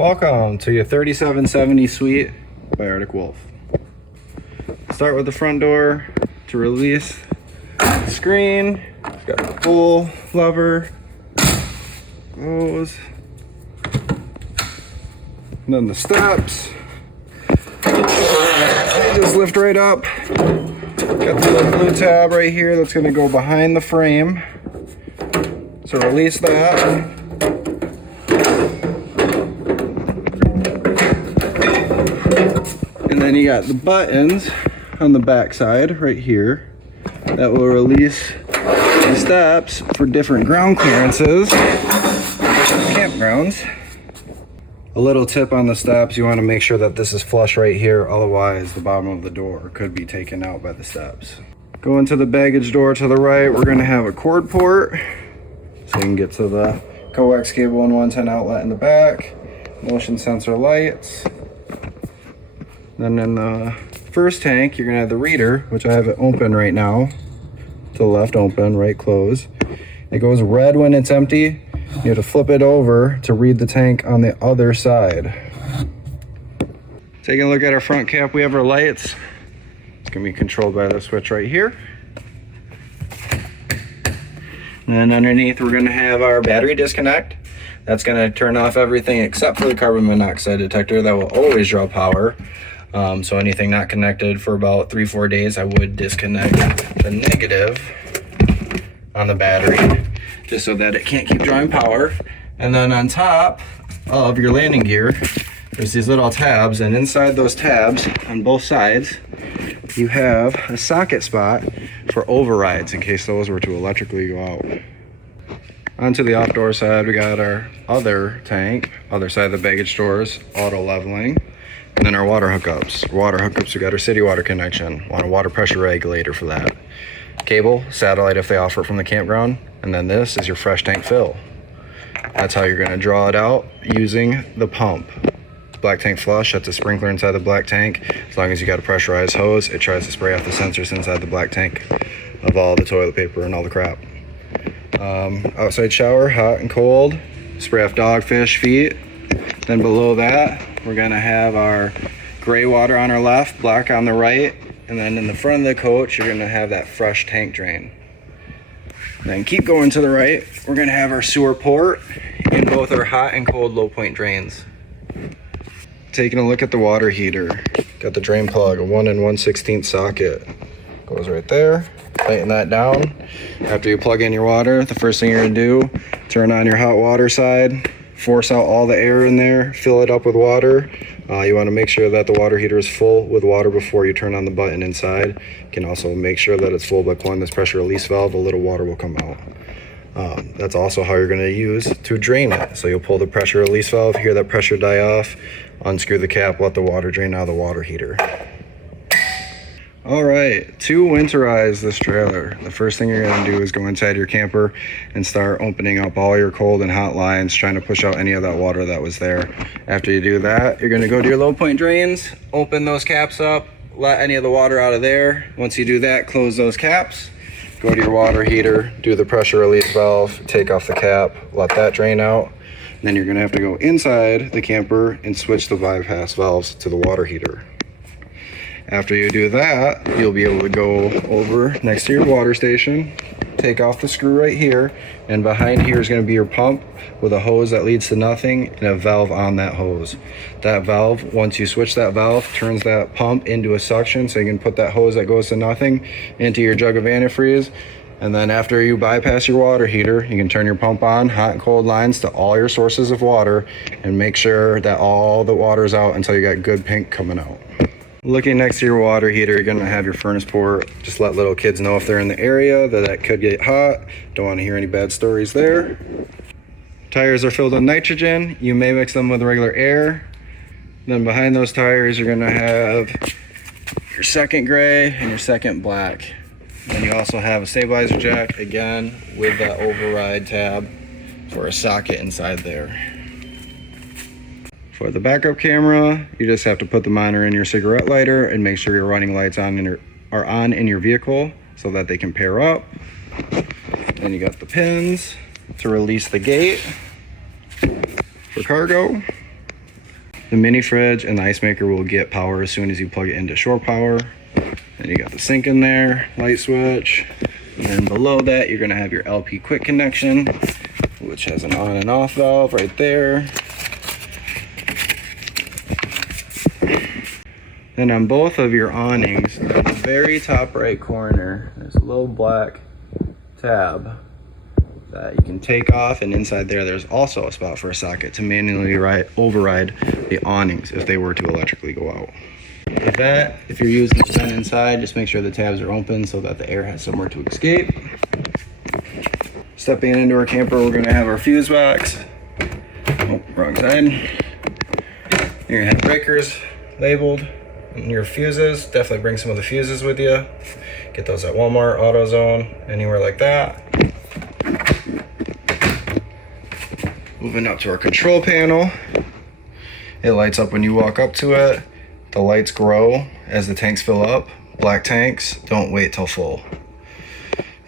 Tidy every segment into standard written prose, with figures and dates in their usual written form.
Welcome to your 3770 suite by Arctic Wolf. Start with the front door to release the screen. It's got a pull lever, close, and then the steps. They just lift right up. Got the little blue tab right here that's going to go behind the frame. So release that. And then you got the buttons on the back side right here that will release the steps for different ground clearances, campgrounds. A little tip on the steps, you want to make sure that this is flush right here, otherwise the bottom of the door could be taken out by the steps. Going to the baggage door to the right, we're going to have a cord port, so you can get to the coax cable and 110 outlet in the back, motion sensor lights. Then in the first tank, you're going to have the reader, which I have it open right now. To the left open, right close. It goes red when it's empty. You have to flip it over to read the tank on the other side. Taking a look at our front cap, we have our lights. It's going to be controlled by the switch right here. And then underneath, we're going to have our battery disconnect. That's going to turn off everything except for the carbon monoxide detector that will always draw power. So anything not connected for about 3-4 days, I would disconnect the negative on the battery just so that it can't keep drawing power. And then on top of your landing gear, there's these little tabs, and inside those tabs on both sides, you have a socket spot for overrides in case those were to electrically go out. Onto the outdoor side, we got our other tank, other side of the baggage doors, auto leveling. And then our water hookups. We got our city water connection. Want a water pressure regulator for that. Cable, satellite if they offer it from the campground. And then this is your fresh tank fill. That's how you're going to draw it out using the pump. Black tank flush, that's a sprinkler inside the black tank. As long as you got a pressurized hose, it tries to spray off the sensors inside the black tank of all the toilet paper and all the crap. Outside shower, hot and cold. Spray off dogfish feet. Then below that, we're going to have our gray water on our left, black on the right, and then in the front of the coach, you're going to have that fresh tank drain. Then keep going to the right, we're going to have our sewer port in both our hot and cold low point drains. Taking a look at the water heater, got the drain plug, a 1 1/16 socket. Goes right there, tighten that down. After you plug in your water, the first thing you're going to do, turn on your hot water side. Force out all the air in there, fill it up with water. You want to make sure that the water heater is full with water before you turn on the button inside. You can also make sure that it's full by pulling this pressure release valve, a little water will come out. That's also how you're going to use to drain it. So you'll pull the pressure release valve, hear that pressure die off, unscrew the cap, let the water drain out of the water heater. All right, to winterize this trailer, the first thing you're going to do is go inside your camper and start opening up all your cold and hot lines, trying to push out any of that water that was there. After you do that, you're going to go to your low point drains, open those caps up, let any of the water out of there. Once you do that, close those caps, go to your water heater, do the pressure release valve, take off the cap, let that drain out. And then you're going to have to go inside the camper and switch the bypass valves to the water heater. After you do that, you'll be able to go over next to your water station, take off the screw right here, and behind here is going to be your pump with a hose that leads to nothing and a valve on that hose. That valve, once you switch that valve, turns that pump into a suction, so you can put that hose that goes to nothing into your jug of antifreeze. And then after you bypass your water heater, you can turn your pump on, hot and cold lines to all your sources of water, and make sure that all the water is out until you got good pink coming out. Looking next to your water heater, you're gonna have your furnace port. Just let little kids know if they're in the area that could get hot. Don't want to hear any bad stories there. Tires are filled with nitrogen. You may mix them with regular air. Then behind those tires, you're gonna have your second gray and your second black. Then you also have a stabilizer jack, again, with that override tab for a socket inside there. For the backup camera, you just have to put the monitor in your cigarette lighter and make sure your running lights are on in your vehicle so that they can pair up. Then you got the pins to release the gate for cargo. The mini fridge and the ice maker will get power as soon as you plug it into shore power. And you got the sink in there, light switch. And then below that, you're gonna have your LP quick connection, which has an on and off valve right there. And on both of your awnings, at the very top right corner, there's a little black tab that you can take off, and inside there's also a spot for a socket to manually override the awnings if they were to electrically go out. With that, if you're using the vent inside, just make sure the tabs are open so that the air has somewhere to escape. Stepping into our camper, we're gonna have our fuse box. Oh, wrong side. You're gonna have breakers labeled. And your fuses, definitely bring some of the fuses with you. Get those at Walmart, AutoZone, anywhere like that. Moving up to our control panel. It lights up when you walk up to it. The lights grow as the tanks fill up. Black tanks, don't wait till full.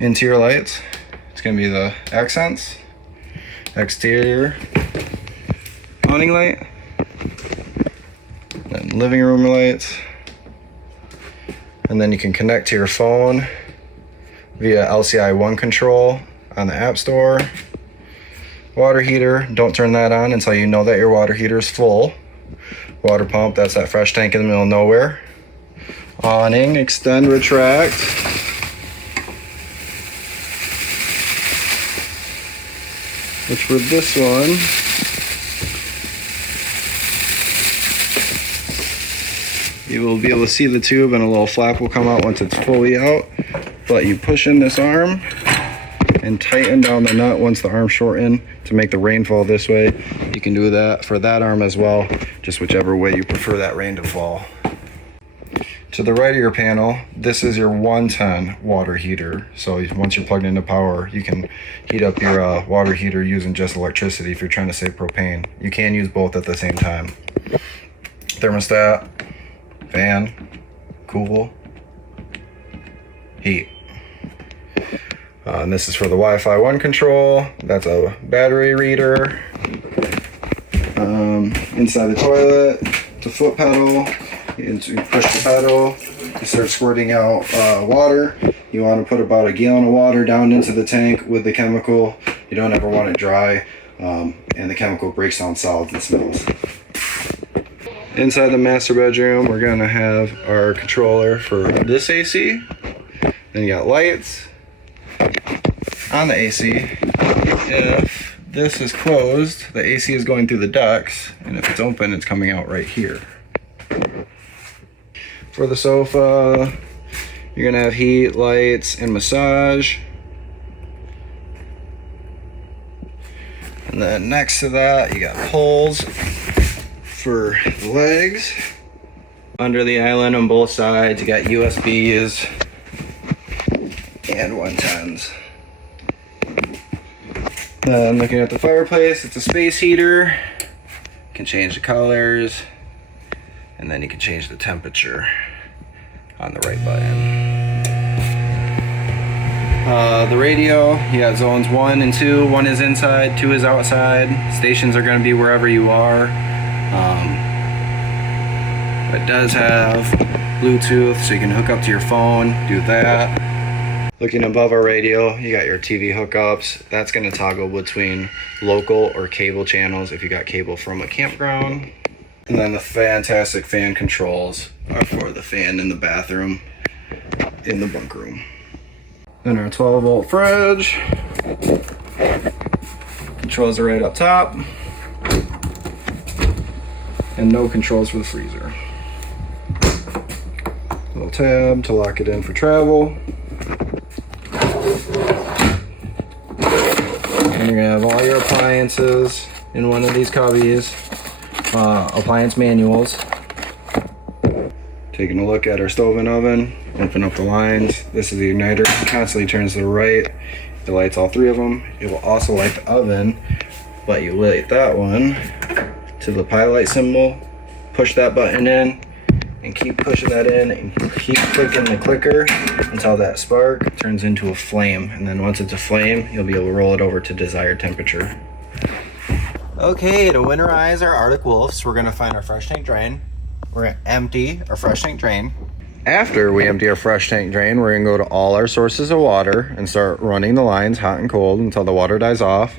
Interior lights, it's gonna be the accents. Exterior awning light. Then living room lights. And then you can connect to your phone via LCI One control on the App Store. Water heater, don't turn that on until you know that your water heater is full. Water pump, that's that fresh tank in the middle of nowhere. Awning, extend, retract. Which for this one, you will be able to see the tube and a little flap will come out once it's fully out. But you push in this arm and tighten down the nut once the arm's shortened to make the rain fall this way. You can do that for that arm as well, just whichever way you prefer that rain to fall. To the right of your panel, this is your 110 water heater. So once you're plugged into power, you can heat up your water heater using just electricity if you're trying to save propane. You can use both at the same time. Thermostat, fan, cool, heat. And this is for the Wi-Fi 1 control. That's a battery reader. Inside the toilet, the foot pedal. You push the pedal, you start squirting out water. You want to put about a gallon of water down into the tank with the chemical. You don't ever want it dry, and the chemical breaks down solids and smells. Inside the master bedroom, we're gonna have our controller for this AC. Then you got lights on the AC. If this is closed, the AC is going through the ducts, and if it's open, it's coming out right here. For the sofa, you're gonna have heat, lights, and massage. And then next to that, you got poles for the legs. Under the island on both sides, you got USBs and 110s. Then looking at the fireplace, it's a space heater. You can change the colors, and then you can change the temperature on the right button. The radio, you got zones 1 and 2. 1 is inside, 2 is outside. Stations are going to be wherever you are. It does have Bluetooth, so you can hook up to your phone, do that. Looking above our radio, you got your TV hookups. That's going to toggle between local or cable channels if you got cable from a campground. And then the fantastic fan controls are for the fan in the bathroom, in the bunk room. Then our 12-volt fridge. Controls are right up top. And no controls for the freezer. Little tab to lock it in for travel. And you're gonna have all your appliances in one of these cubbies. Appliance manuals. Taking a look at our stove and oven. Open up the lines. This is the igniter. It constantly turns to the right. It lights all 3 of them. It will also light the oven, but you light that one to the pilot symbol. Push that button in and keep pushing that in and keep clicking the clicker until that spark turns into a flame. And then once it's a flame, you'll be able to roll it over to desired temperature. Okay, to winterize our Arctic Wolves, we're gonna find our fresh tank drain. We're gonna empty our fresh tank drain. After we empty our fresh tank drain, we're gonna go to all our sources of water and start running the lines hot and cold until the water dies off.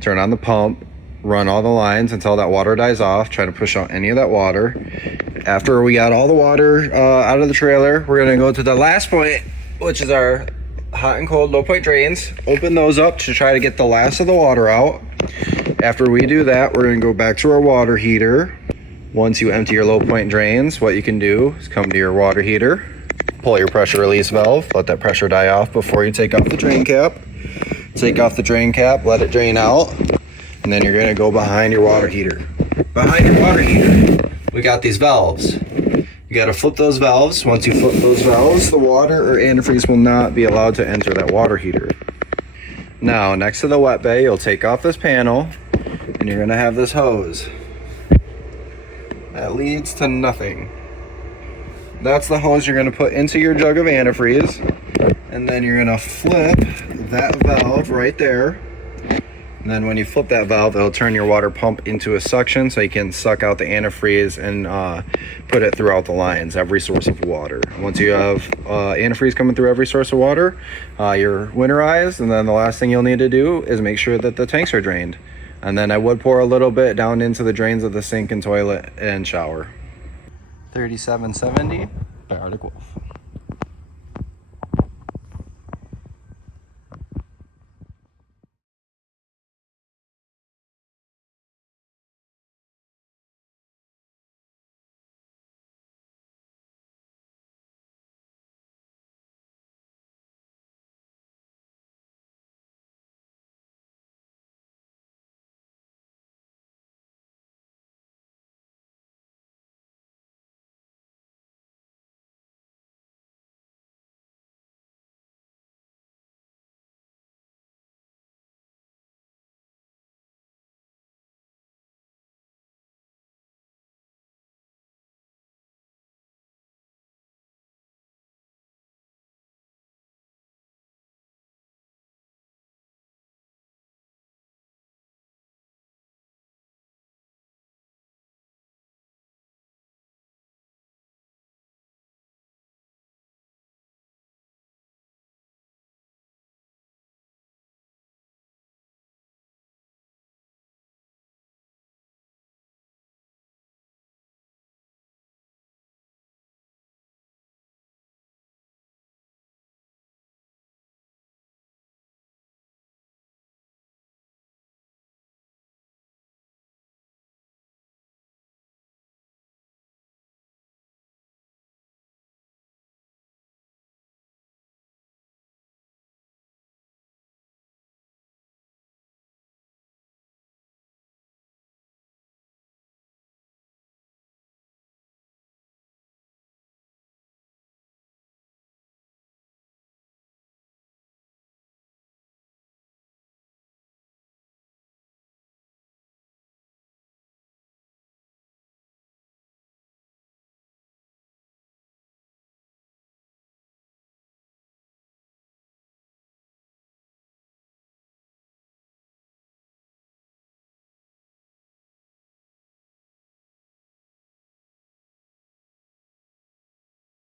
Turn on the pump, run all the lines until that water dies off. Try to push out any of that water. After we got all the water out of the trailer, we're gonna go to the last point, which is our hot and cold low point drains. Open those up to try to get the last of the water out. After we do that, we're gonna go back to our water heater. Once you empty your low point drains, what you can do is come to your water heater, pull your pressure release valve, let that pressure die off before you take off the drain cap. Take off the drain cap, let it drain out, and then you're gonna go behind your water heater. Behind your water heater, we got these valves. You gotta flip those valves. Once you flip those valves, the water or antifreeze will not be allowed to enter that water heater. Now, next to the wet bay, you'll take off this panel, and you're gonna have this hose. That leads to nothing. That's the hose you're gonna put into your jug of antifreeze, and then you're gonna flip that valve right there. And then when you flip that valve, it'll turn your water pump into a suction so you can suck out the antifreeze and put it throughout the lines, every source of water. Once you have antifreeze coming through every source of water, you're winterized, and then the last thing you'll need to do is make sure that the tanks are drained. And then I would pour a little bit down into the drains of the sink and toilet and shower. 3770 by Arctic Wolf.